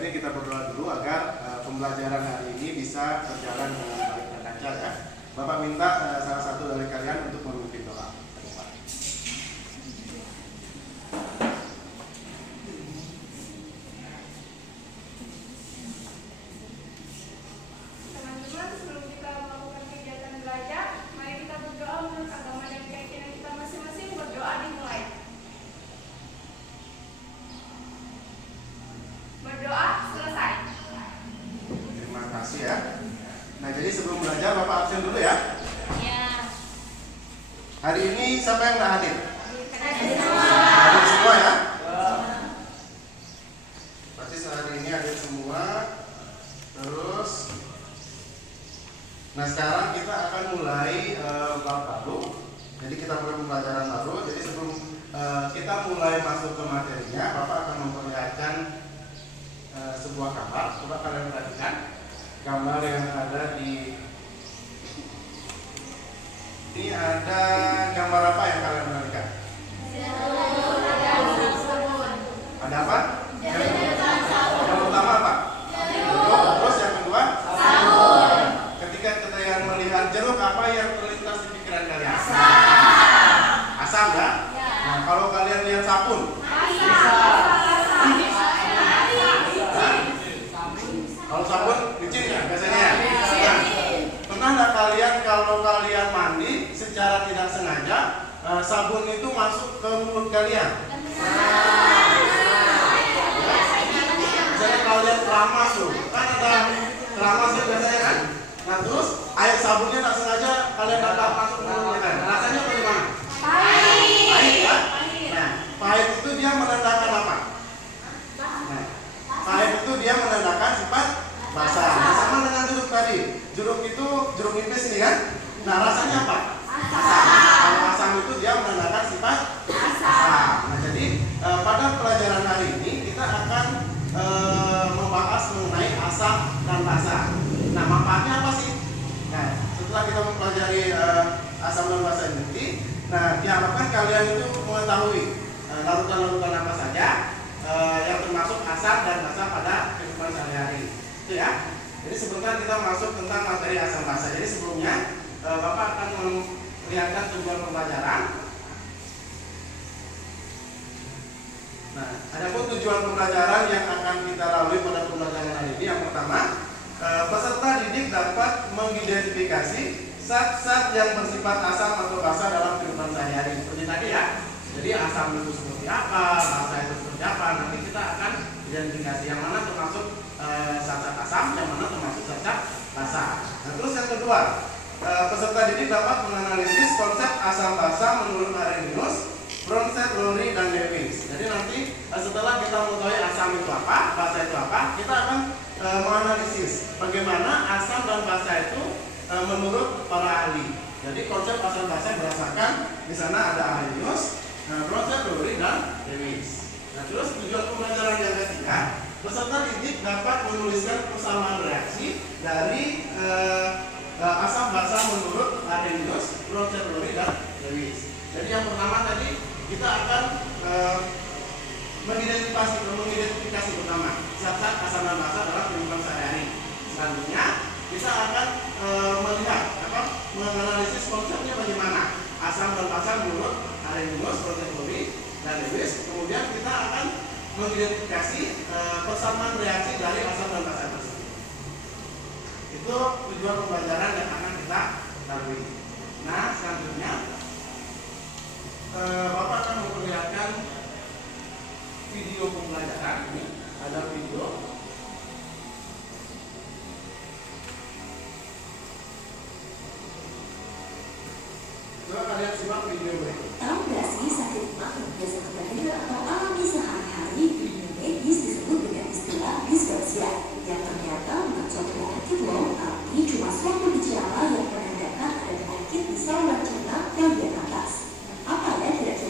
sebaiknya kita berdoa dulu agar pembelajaran hari ini bisa berjalan dengan baik dan lancar ya. Bapak minta salah satu dari kalian untuk memimpin doa. Teman-teman, sebelum kita melakukan kegiatan belajar, mari kita berdoa menurut agama dan keyakinan kita masing-masing. Berdoa dimulai. Berdoa selesai. Terima kasih ya. Nah, jadi sebelum belajar Bapak absen dulu ya. Ya. Hari ini siapa yang nggak hadir? Hadir Hadir semua ya. Pasti sehari ini hadir semua. Terus, nah sekarang kita akan mulai bab baru. Jadi kita mulai pembelajaran baru. Jadi sebelum kita mulai masuk ke materinya, Bapak akan memperlihatkan sebuah gambar. Coba kalian perhatikan gambar yang ada di ini. Ada gambar apa yang kalian perhatikan? Ada apa? Yang pertama apa? Jeruk. Terus yang kedua? Ketika kalian melihat jeruk, apa yang terlintas di pikiran kalian? Asam ya? Nah, kalau kalian lihat sabun, kalau sabun licin ya biasanya. Nah, pernah nggak kalian kalau kalian mandi secara tidak sengaja sabun itu masuk ke mulut kalian? Misalnya kalian keramas tuh, kan ada keramas ya biasanya kan? Nah terus air sabunnya nggak sengaja kalian dapat masuk ke mulut kalian. Rasanya bagaimana? Pahit ya? Nah, pahit itu dia menandakan apa? Nah, pahit itu dia menandakan sifat basah. Nah, sama dengan jeruk tadi. Jeruk itu jeruk nipis ini kan? Nah, rasanya apa? Asam. Kalau asam itu dia menandakan sifat asam. Nah, jadi pada pelajaran hari ini kita akan membahas mengenai asam dan basa. Nah, manfaatnya apa sih? Nah, setelah kita mempelajari asam dan basa ini, nah diharapkan kalian itu mengetahui larutan-larutan apa saja yang termasuk asam dan basa pada kehidupan sehari-hari. Itu ya. Jadi sebentar kita masuk tentang materi asam basa. Jadi sebelumnya Bapak akan memperlihatkan tujuan pembelajaran. Nah, adapun tujuan pembelajaran yang akan kita lalui pada pembelajaran hari ini, yang pertama, peserta didik dapat mengidentifikasi zat-zat yang bersifat asam atau basa dalam kehidupan sehari-hari. Seperti tadi ya. Jadi asam itu seperti apa, basa itu seperti apa. Nanti kita akan identifikasi yang mana termasuk zat-zat asam, yang mana termasuk zat-zat basa. Nah, terus yang kedua, peserta didik dapat menganalisis konsep asam basa menurut Arrhenius, Bronsted, Lowry, dan Lewis. Jadi nanti setelah kita mengetahui asam itu apa, basa itu apa, kita akan menganalisis bagaimana asam dan basa itu menurut para ahli. Jadi konsep asam basa berdasarkan di sana ada Arrhenius, Bronsted, Lowry, dan Lewis. Nah, terus tujuan pembelajaran yang ketiga, peserta didik dapat menuliskan persamaan reaksi dari asam basa menurut Arrhenius, Bronsted, Lowry, dan Lewis. Jadi yang pertama tadi kita akan mengidentifikasi pertama zat-zat asam dan basa dalam kehidupan sehari-hari. Selanjutnya kita akan melihat menganalisis konsepnya bagaimana asam dan basa menurut Arrhenius, Bronsted, Lowry, dan Lewis. Kemudian kita akan mengidentifikasi persamaan reaksi dari asam dan basa tersebut. Itu tujuan pembelajaran yang akan kita lalui. Nah, selanjutnya Bapak akan memperlihatkan video pembelajaran. Ini ada video. Coba kalian simak video berikut. Tahu nggak sih sakit mah yang biasa kita dengar atau alami sehari-hari di dunia medis disebut dengan istilah dispepsia, yang ternyata bukan suatu penyakit loh, tapi cuma suatu gejala yang menandakan ada penyakit di saluran cerna bagian atas. Apa ya kira-kira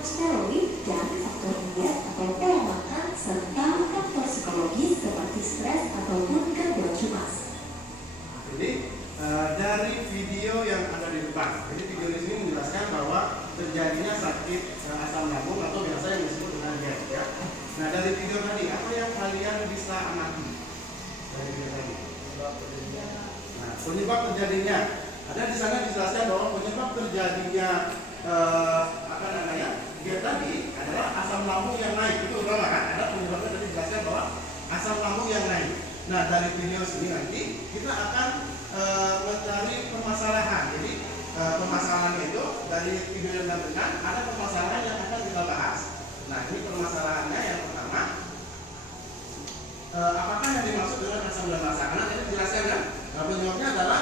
steroid dan faktor diet atau pola makan serta faktor psikologis seperti stres ataupun gangguan cemas. Jadi dari video yang ada di depan, jadi video di sini menjelaskan bahwa terjadinya sakit asam lambung atau biasa yang disebut dengan GERD ya. Nah dari video tadi apa yang kalian bisa amati dari video tadi? Nah, penyebab terjadinya ada di sana dijelaskan bahwa penyebab terjadinya GERD tadi adalah asam lambung yang naik. Itu utama kan? Ada penyebabnya tadi dijelaskan bahwa asam lambung yang naik. Nah dari video sini nanti kita akan mencari permasalahan. Jadi permasalahannya itu dari video yang dilakukan ada permasalahan yang akan kita bahas. Nah ini permasalahannya yang pertama, apakah yang dimaksud dengan asam dan basa? Karena tadi dijelaskan kan, penyebabnya adalah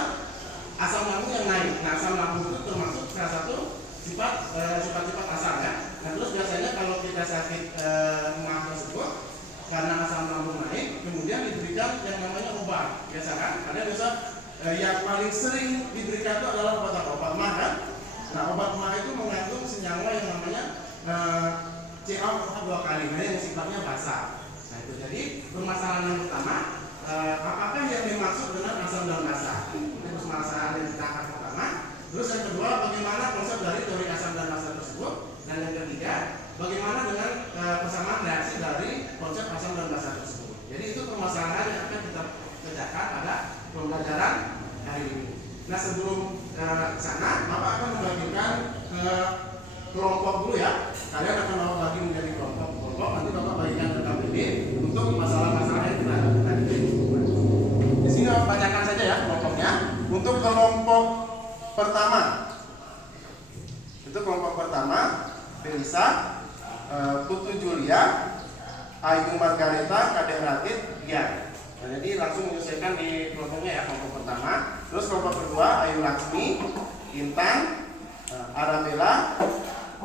asam lambung yang naik. Nah asam lambung itu termasuk salah satu sifat-sifat asam ya. Nah terus biasanya kalau kita sakit mah tersebut karena asam lambung naik, kemudian diberikan yang namanya obat. Biasa kan? Ada biasa yang paling sering diberikan itu adalah obat mah kan? Nah obat mah itu mengandung senyawa yang namanya CA 2 kali, nah yang sifatnya basa. Nah itu jadi permasalahan yang pertama, apakah yang dimaksud dengan asam dan basa? Ini permasalahan yang kita akan pertama. Terus yang kedua, bagaimana konsep dari teori asam dan basa tersebut? Dan yang ketiga, bagaimana dengan persamaan reaksi dari konsep asam dan basa tersebut? Jadi itu permasalahan yang akan kita kerjakan pada pembelajaran hari ini. Nah sebelum ke sana, Bapak akan membagikan ke kelompok dulu ya. Kalian akan Bapak bagi menjadi kelompok. Nanti Bapak bagikan ke KPD untuk masalah-masalah yang kita tadi. Di sini Bapak bacakan saja ya kelompoknya. Untuk kelompok pertama, itu kelompok pertama, Felisa, Putu Julia, Ayu Margareta, Kadek Radit, Gian. Nah, jadi langsung menyelesaikan di kelompoknya ya, kelompok pertama. Terus kelompok kedua, Ayu Laksmi, Intan, Arabella,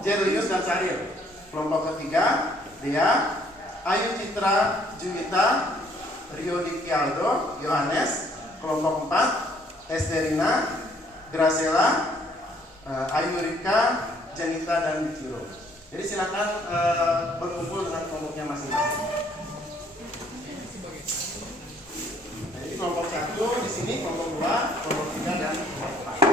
Jelius dan Sahil. Kelompok ketiga, Dea, Ayu Citra, Juwita, Rio Dikialdo, Yohanes. Kelompok 4, Esterina, Gracela, Ayu Rika, Janita dan Ciro. Jadi silakan berkumpul dengan kelompoknya masing-masing. Nah, ini kelompok 1 di sini, kelompok 2, kelompok 3 dan kelompok 4.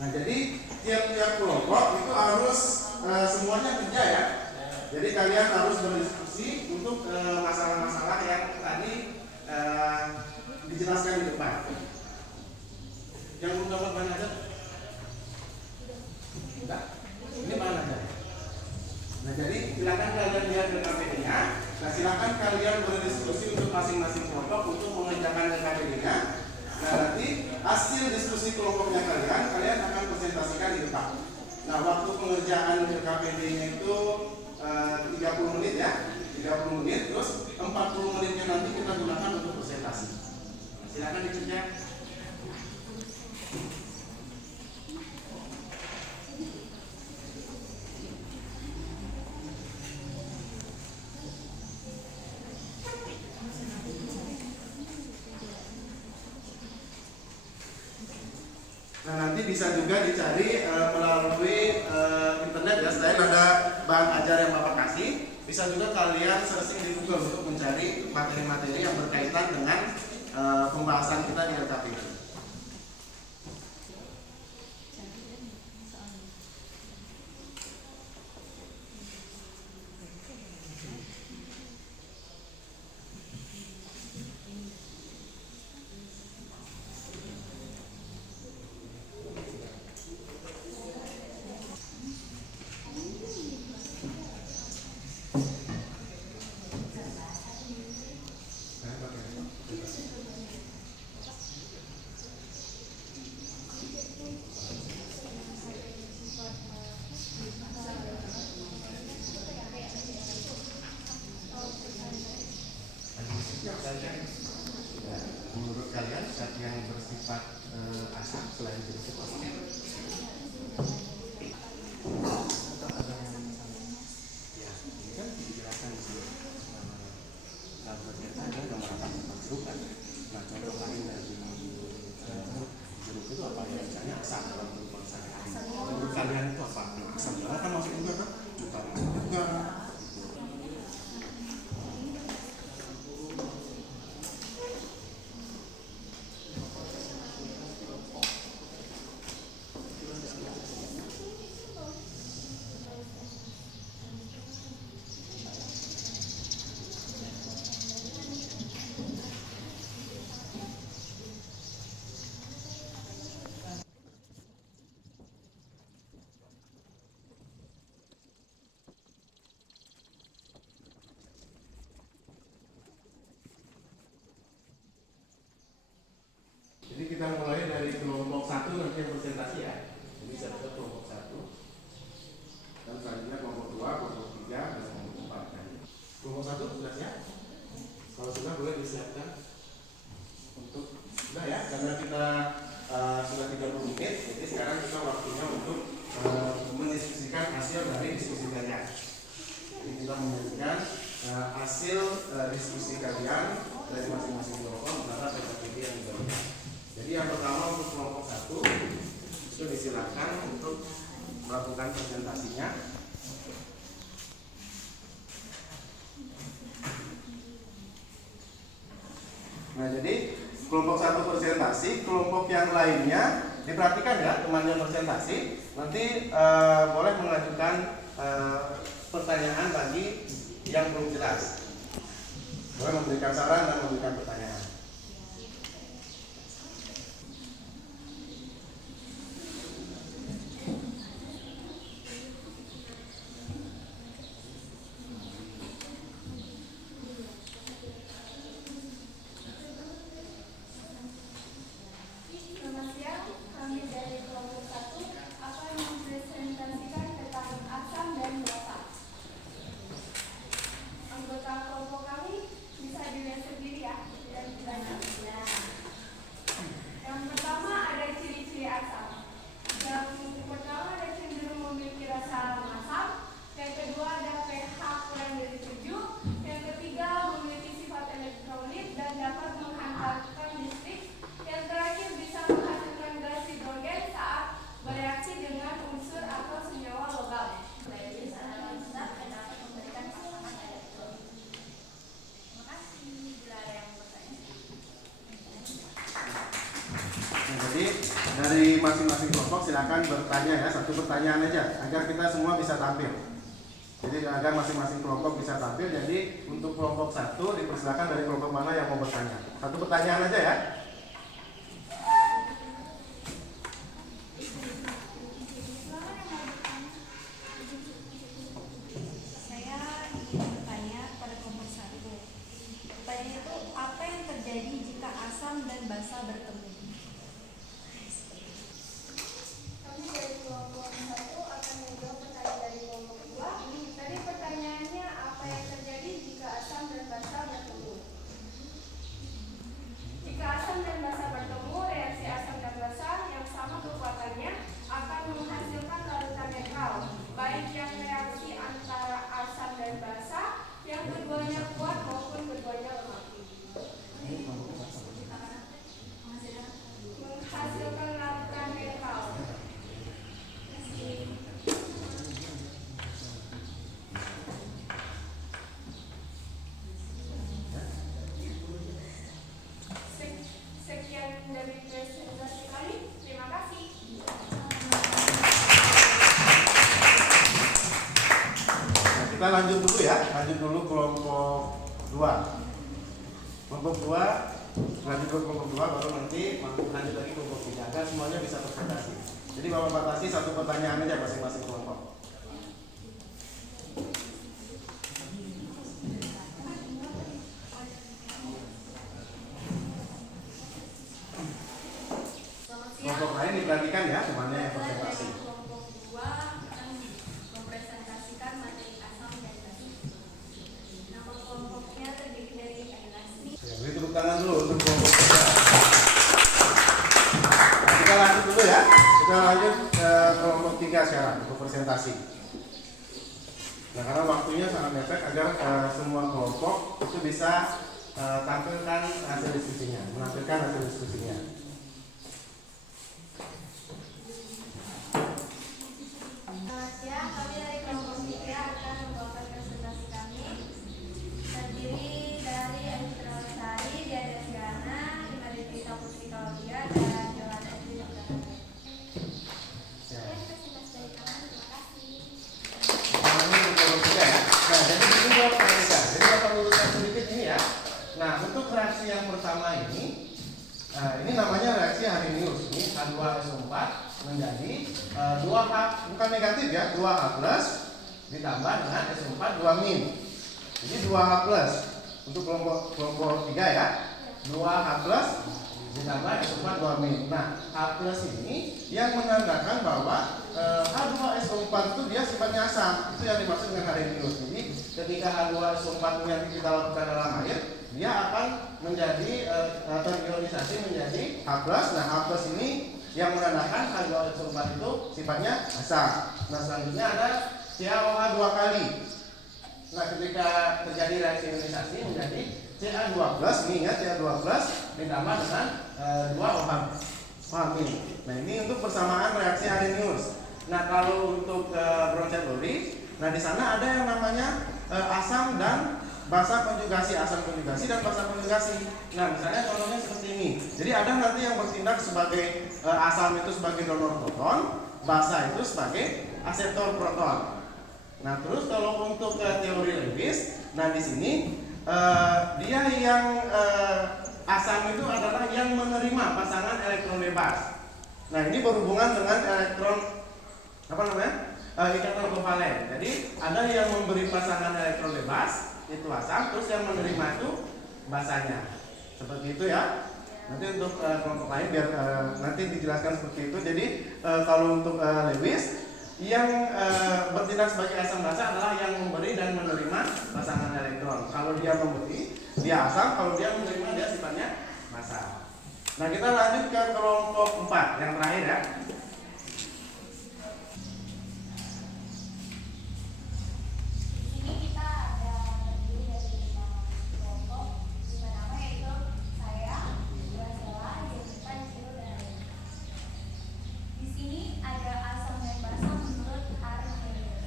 Nah jadi tiap-tiap kelompok itu harus semuanya kerja ya. Jadi kalian harus berdiskusi untuk masalah-masalah yang tadi dijelaskan di depan. Yang belum dapat bahan aja? Enggak? Ini bahan aja. Nah jadi silakan kalian lihat KPD-nya. Nah silakan kalian berdiskusi untuk masing-masing kelompok untuk mengerjakan KPD-nya. Nah nanti hasil diskusi kelompoknya kalian akan presentasikan di depan. Nah waktu pengerjaan KPD-nya itu 30 menit ya, 30 menit, terus 40 menitnya nanti kita gunakan untuk presentasi. Silakan dikerjakan. Nah, nanti bisa juga dicari melalui internet ya. Selain ada bahan ajar yang Bapak kasih, bisa juga kalian searching di Google untuk mencari materi-materi yang berkaitan dengan pembahasan kita di LKPD. Menurut kalian zat yang bersifat asam selain jenis apa? Ya, ini kan dijelaskan di sini. Ternyata ada nomor 4 jeruk kan. Nah, contoh lain dari jeruk itu apa ya? Misalnya asam dalam bentuk sehari-hari. Menurut kalian itu apa? Asam kan masuk juga kan? Juga. Jadi kita mulai dari kelompok 1 nanti yang presentasi ya. Jadi saya buat kelompok 1 dan selanjutnya kelompok 2, kelompok 3 dan kelompok 4 kan. Kelompok 1 sudah siap? Kalau sudah boleh disiapkan untuk sudah ya, karena kita sudah 30 menit, jadi sekarang kita waktunya untuk mendiskusikan hasil dari diskusi kalian. Jadi kita menyajikan hasil diskusi kalian dari masing-masing kelompok antara PKPD yang diberikan. Jadi yang pertama untuk kelompok 1 itu disilakan untuk melakukan presentasinya. Nah, jadi kelompok 1 presentasi, kelompok yang lainnya diperhatikan ya, teman yang presentasi nanti boleh mengajukan pertanyaan bagi yang belum jelas. Boleh memberikan saran dan memberikan pertanyaan. Selamat siang, kami dari kelompok 1 akan mempresentasikan tentang asam dan basa. Anggota kelompok kami bisa dilihat sendiri ya, dan banyak. Yang pertama ada ciri-ciri asam. Yang pertama ada cenderung memiliki rasa asam. Yang kedua ada pH kurang dari 7. Yang ketiga memiliki sifat elektrolit dan dapat menghantarkan listrik. Yang terakhir bisa menghasilkan gas hidrogen saat bereaksi dengan unsur atau senyawa logam. Terima kasih. Bila ada yang bertanya. Nah, jadi dari masing-masing kelompok silakan bertanya ya, satu pertanyaan aja agar kita semua bisa tampil. Jadi agar masing-masing kelompok bisa tampil. Jadi untuk kelompok 1 dipersilakan dari kelompok mana yang mau bertanya. Satu pertanyaan aja ya. Saya ingin bertanya pada kelompok 1. Pertanyaan itu, apa yang terjadi jika asam dan basa bertemu? Kami dari kelompok 1 akan menjawab pertanyaan dari kelompok 2. Tadi pertanyaannya apa yang terjadi jika asam dan basa bertemu? Jika asam dan basa bertemu, reaksi asam dan basa yang sama kekuatannya akan menghasilkan larutan netral, baik yang reaksi antara asam dan basa yang keduanya kuat maupun keduanya lemah. lanjut dulu ya, lanjut dulu kelompok 2. Kelompok 2, lanjut dulu kelompok 2, baru nanti lanjut lagi kelompok 3 agar semuanya bisa presentasi. Jadi Bapak batasi satu pertanyaan aja masing-masing kelompok. Kelompok lain diperhatikan ya, semuanya yang presentasi. Kelompok 2 akan mempresentasikan materi asam dan basa. Nama kelompoknya terdiri dari Ainasmi. Ya, beri tepuk tangan dulu untuk kelompok 3. Nah, kita lanjut dulu ya. Kita lanjut ke kelompok 3 sekarang untuk presentasi. Nah, karena waktunya sangat mepet agar semua kelompok itu bisa tampilkan hasil diskusinya, menampilkan hasil diskusinya. Selamat siang, kami dari kelompok 3 akan membawakan presentasi kami. Terdiri dari Anitra Lestari, Diana Siana, Imadita Putri Claudia, dan Yolanda Dwi Nurgahayu. Ya. Presentasi dari kami, terima kasih. Nah, ini untuk kelompok 3 ya. Nah, jadi ini buat perhatikan. Jadi Bapak luruskan sedikit ini ya. Nah, untuk reaksi yang pertama ini namanya reaksi Arrhenius. Ini H2SO4 menjadi 2H, bukan negatif ya, 2H plus ditambah dengan SO4 2 min. Jadi 2H plus untuk kelompok 3 ya. 2H plus ditambah SO4 2 min. Nah, H plus ini yang menandakan bahwa H2SO4 itu dia sifatnya asam. Itu yang dimaksud dengan Arrhenius. Jadi ketika H2SO4 yang kita lakukan dalam air, dia akan menjadi terionisasi menjadi H+. Nah, H+ ini yang menandakan H2SO4 itu sifatnya asam. Nah, selanjutnya ada CaOH 2 kali. Nah, ketika terjadi reaksi ionisasi menjadi Ca2+, ini ingat Ca2+ ditambah dengan 2OH. Nah, ini untuk persamaan reaksi Arrhenius. Nah, kalau untuk Bronsted-Lowry, nah di sana ada yang namanya asam dan basa konjugasi, asam konjugasi dan basa konjugasi. Nah, misalnya contohnya seperti ini. Jadi ada nanti yang bertindak sebagai asam itu sebagai donor proton, basa itu sebagai aseptor proton. Nah, terus kalau untuk teori Lewis, nah di sini dia yang asam itu adalah yang menerima pasangan elektron bebas. Nah, ini berhubungan dengan elektron ikatan kovalen. Jadi ada yang memberi pasangan elektron bebas itu asam, terus yang menerima itu basanya. Seperti itu ya. Nanti untuk kelompok lain biar nanti dijelaskan seperti itu. Jadi kalau untuk Lewis yang bertindak sebagai asam basa adalah yang memberi dan menerima pasangan elektron. Kalau dia memberi, dia asam. Kalau dia menerima, dia sifatnya basa. Nah, kita lanjut ke kelompok 4 yang terakhir ya. Ini kita ada terdiri dari 5 kelompok, 5 nama yaitu saya, Graciela, Jessica, Ciro, dan Arena. Di sini ada asam dan basa menurut Arrhenius.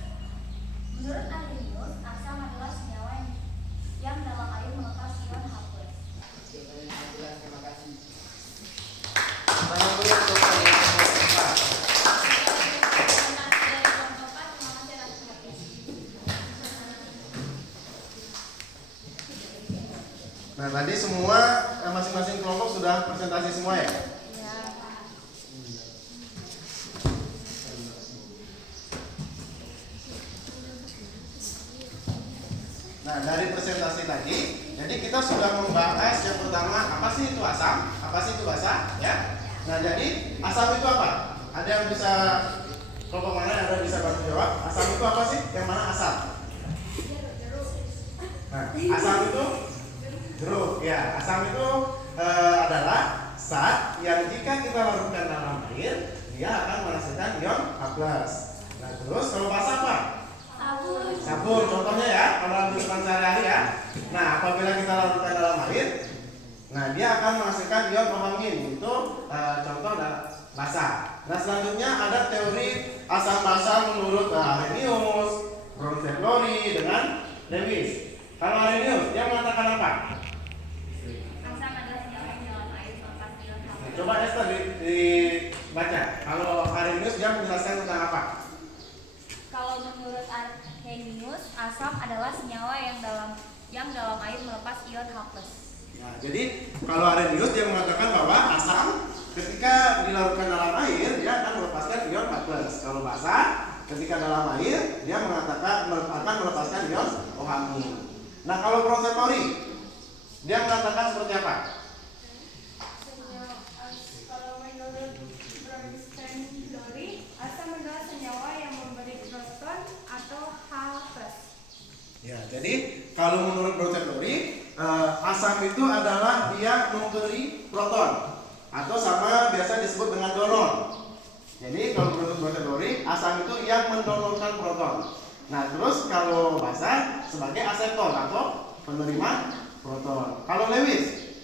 Menurut Arrhenius, asam adalah senyawa yang dalam air melepas ion H+. Terima kasih. Tanya dulu untuk kelompok 4. Nah, tadi semua masing-masing kelompok sudah presentasi semua ya? Nah, dari presentasi tadi, jadi kita sudah membahas yang pertama apa sih itu asam, apa sih itu basa, ya. Nah, jadi asam itu apa? Ada yang bisa kelompok mana yang ada bisa bantu jawab? Asam itu apa sih? Yang mana asam? Nah, asam itu jeruk. Ya, asam itu adalah zat yang jika kita larutkan dalam air, dia akan menghasilkan ion H+. Nah, terus kalau basa apa? Sabun contohnya ya, kalau kehidupan sehari-hari ya. Nah, apabila kita larutkan dalam air, nah dia akan menghasilkan ion ohamin. Itu contoh basa. Nah, selanjutnya ada teori asam basa menurut Arrhenius, Bronsted-Lowry dengan Lewis. Kalau Arrhenius dia mengatakan apa? Asam adalah senyawa yang dalam air melepas ion H+. Coba Esther dibaca. Kalau Arrhenius dia menjelaskan tentang apa? Kalau menurut Arrhenius, asam asam adalah senyawa yang dalam air melepas ion H+. Ya, jadi kalau Arrhenius dia mengatakan bahwa asam ketika dilarutkan dalam air dia akan melepaskan ion H+. Kalau basa ketika dalam air dia mengatakan akan melepaskan ion OH-. Nah, kalau Bronsted-Lowry dia mengatakan seperti apa? Kalau menurut Bronsted-Lowry, asam adalah senyawa yang memberi proton atau H+. Ya, jadi kalau menurut Bronsted-Lowry asam itu adalah dia memberi proton atau sama biasa disebut dengan donor. Jadi kalau menurut Bronsted-Lowry asam itu yang mendonorkan proton. Nah, terus kalau basa sebagai aseptor atau penerima proton. Kalau Lewis,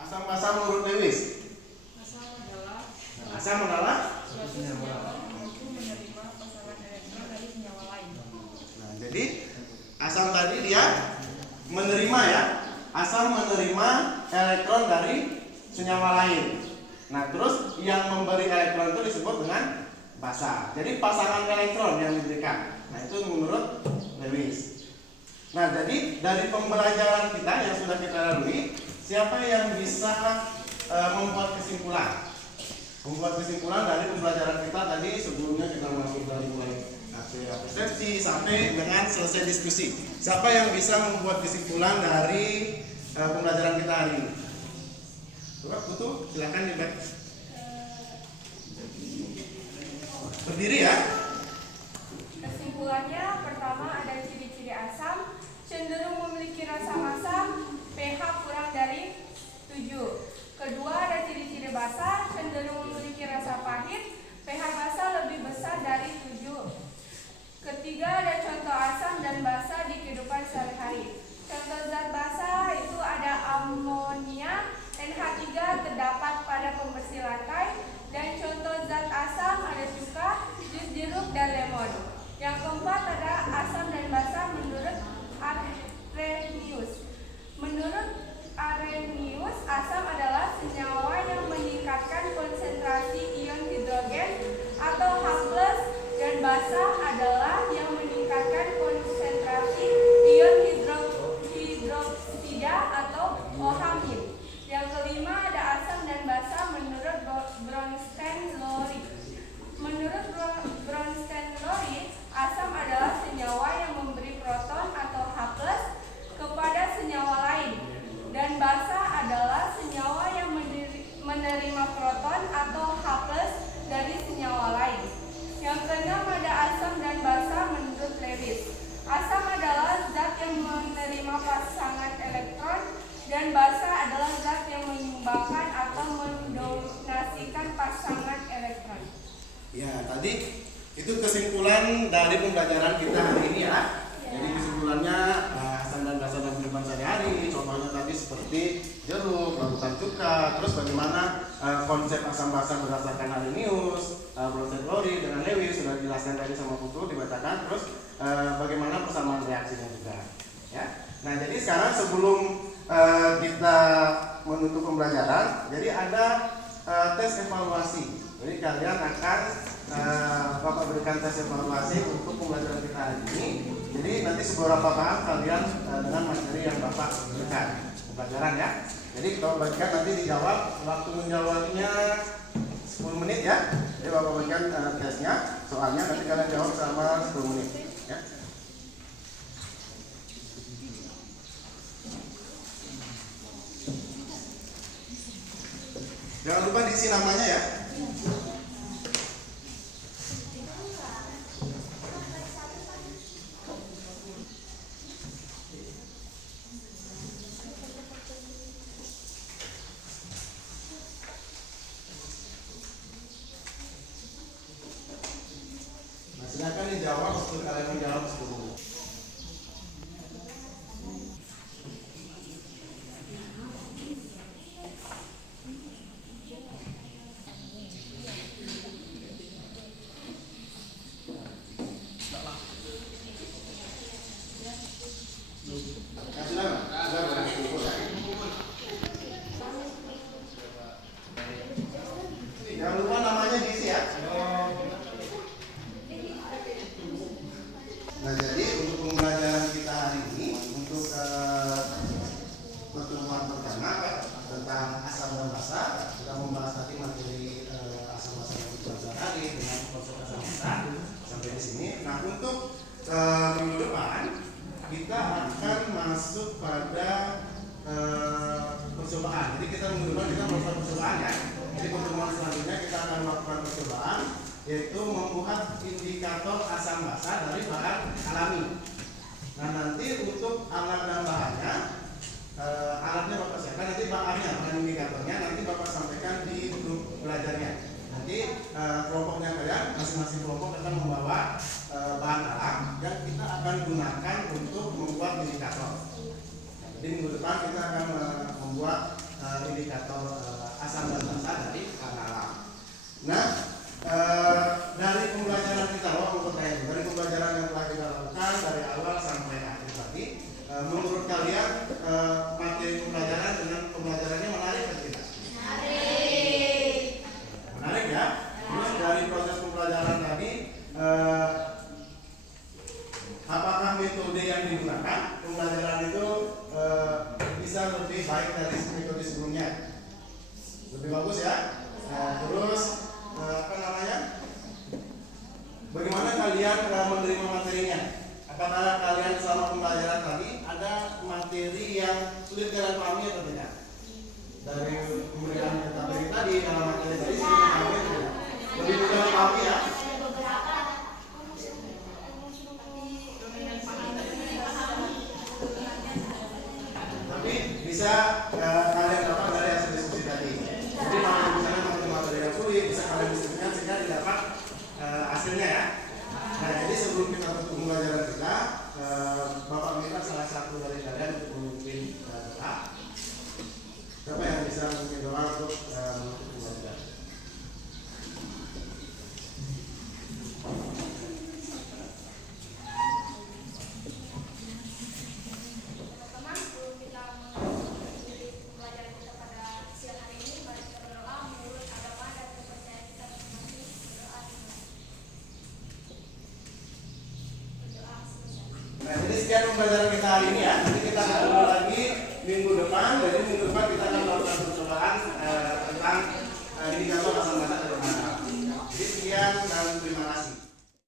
asam basa menurut Lewis, asam adalah Suatu senyawa mampu menerima pasangan elektron dari senyawa lain. Nah, jadi asam tadi dia menerima ya, asam menerima elektron dari senyawa lain. Nah, terus yang memberi elektron itu disebut dengan basa. Jadi pasangan elektron yang diberikan. Nah, itu menurut Lewis. Nah, jadi dari pembelajaran kita yang sudah kita lalui, siapa yang bisa membuat kesimpulan? Membuat kesimpulan dari pembelajaran kita tadi sebelumnya kita masuk dari mulai persepsi sampai dengan selesai diskusi. Siapa yang bisa membuat kesimpulan dari pembelajaran kita hari ini? Coba Putu, silakan Ibat. Berdiri ya. Kesimpulannya, pertama ada ciri-ciri asam, cenderung memiliki rasa asam, pH kurang dari 7. Kedua ada ciri-ciri basa, cenderung memiliki rasa pahit, pH basa lebih besar dari 7. Ketiga ada contoh asam dan basa di kehidupan sehari-hari. Contoh zat basa itu ada amonia, NH3 terdapat pada pembersih lantai, dan contoh zat asam ada cuka, jus jeruk, dan lemon. Yang keempat ada asam dan basa menurut Arrhenius. Menurut Arrhenius, asam adalah senyawa yang meningkatkan konsentrasi ion hidrogen atau H+, dan basa adalah yang meningkatkan konsentrasi ion hidroksida atau OH-. Yang kelima ada asam dan basa menurut Bronsted-Lowry. Menurut Bronsted-Lowry, asam adalah senyawa yang memberi proton atau H+ kepada senyawa lain, dan basa adalah senyawa yang menerima proton atau H+ dari senyawa lain. Yang keenam ada asam dan basa menurut Lewis. Asam adalah zat yang menerima pasangan elektron, dan basa adalah zat yang menyumbangkan atau mendonasikan pasangan elektron. Ya, tadi itu kesimpulan dari pembelajaran kita hari ini ya. Jadi kesimpulannya asam dan basa dalam kehidupan sehari-hari. Contohnya tadi seperti jeruk, larutan cuka. Terus bagaimana konsep asam basa berdasarkan Arrhenius, Bronsted-Lowry dengan Lewis sudah dijelaskan tadi sama Putu dibacakan. Terus bagaimana persamaan reaksinya juga. Ya. Nah, jadi sekarang sebelum kita menutup pembelajaran, jadi ada tes evaluasi. Jadi kalian akan Bapak berikan tes evaluasi untuk pembelajaran kita hari ini. Jadi nanti seberapa paham kalian dengan materi yang Bapak berikan pembelajaran ya. Jadi kalau bagikan nanti dijawab, waktu menjawabnya 10 menit ya. Jadi Bapak berikan tesnya, soalnya nanti kalian jawab selama 10 menit ya. Jangan lupa diisi namanya ya. Nah, silakan dijawab untuk kalian menjawab sebelumnya. tentang asam dan basa. Kita membahas tadi materi asam basa yang dipelajari dengan konsep asam basa sampai di sini. Nah, untuk minggu depan kita akan masuk pada percobaan. Jadi kita minggu depan kita melakukan percobaan ya. Jadi pertemuan selanjutnya kita akan melakukan percobaan, yaitu membuat indikator asam basa dari bahan alami. Nah, nanti untuk alat dan bahannya, alatnya Bapak siapkan, nanti bahannya, bahan indikatornya nanti Bapak sampaikan di grup belajarnya. Nanti kelompoknya kalian, masing-masing kelompok akan membawa bahan alam yang kita akan gunakan untuk membuat indikator. Jadi minggu depan kita akan membuat indikator asam dan basa dari bahan alam. Nah, dari pembelajaran kita, dari pembelajaran yang telah kita lakukan dari awal sampai akhir tadi, menurut kalian materi pembelajaran dengan pembelajarannya menarik atau tidak? Menarik ya. Terus dari proses pembelajaran tadi, apakah metode yang digunakan pembelajaran itu bisa lebih baik dari metode sebelumnya? Lebih bagus ya. Terus bagaimana kalian menerima materinya? Apakah kalian selama pembelajaran tadi ada materi yang sulit kalian pahami atau tidak? Dari pemberian materi tadi, dalam materi tadi sulit dipahami atau tidak? Lebih mudah dipahami ya? Tapi bisa kalian dapat dari hasil diskusi tadi. Jadi materi yang sulit bisa kalian diskusikan sehingga didapat hasilnya ya. Nah, jadi sebelum kita tutup pembelajaran kita, Bapak minta salah satu dari kalian untuk memimpin doa. Siapa yang bisa memimpin doa untuk menutup pembelajaran? Teman-teman, sebelum kita mengakhiri pembelajaran kita pada siang hari ini, mari kita berdoa menurut agama dan kepercayaan kita masing-masing. Berdoa selesai. Nah, jadi sekian pembelajaran kita hari ini ya. Nanti kita ketemu lagi minggu depan. Jadi minggu depan kita akan melakukan percobaan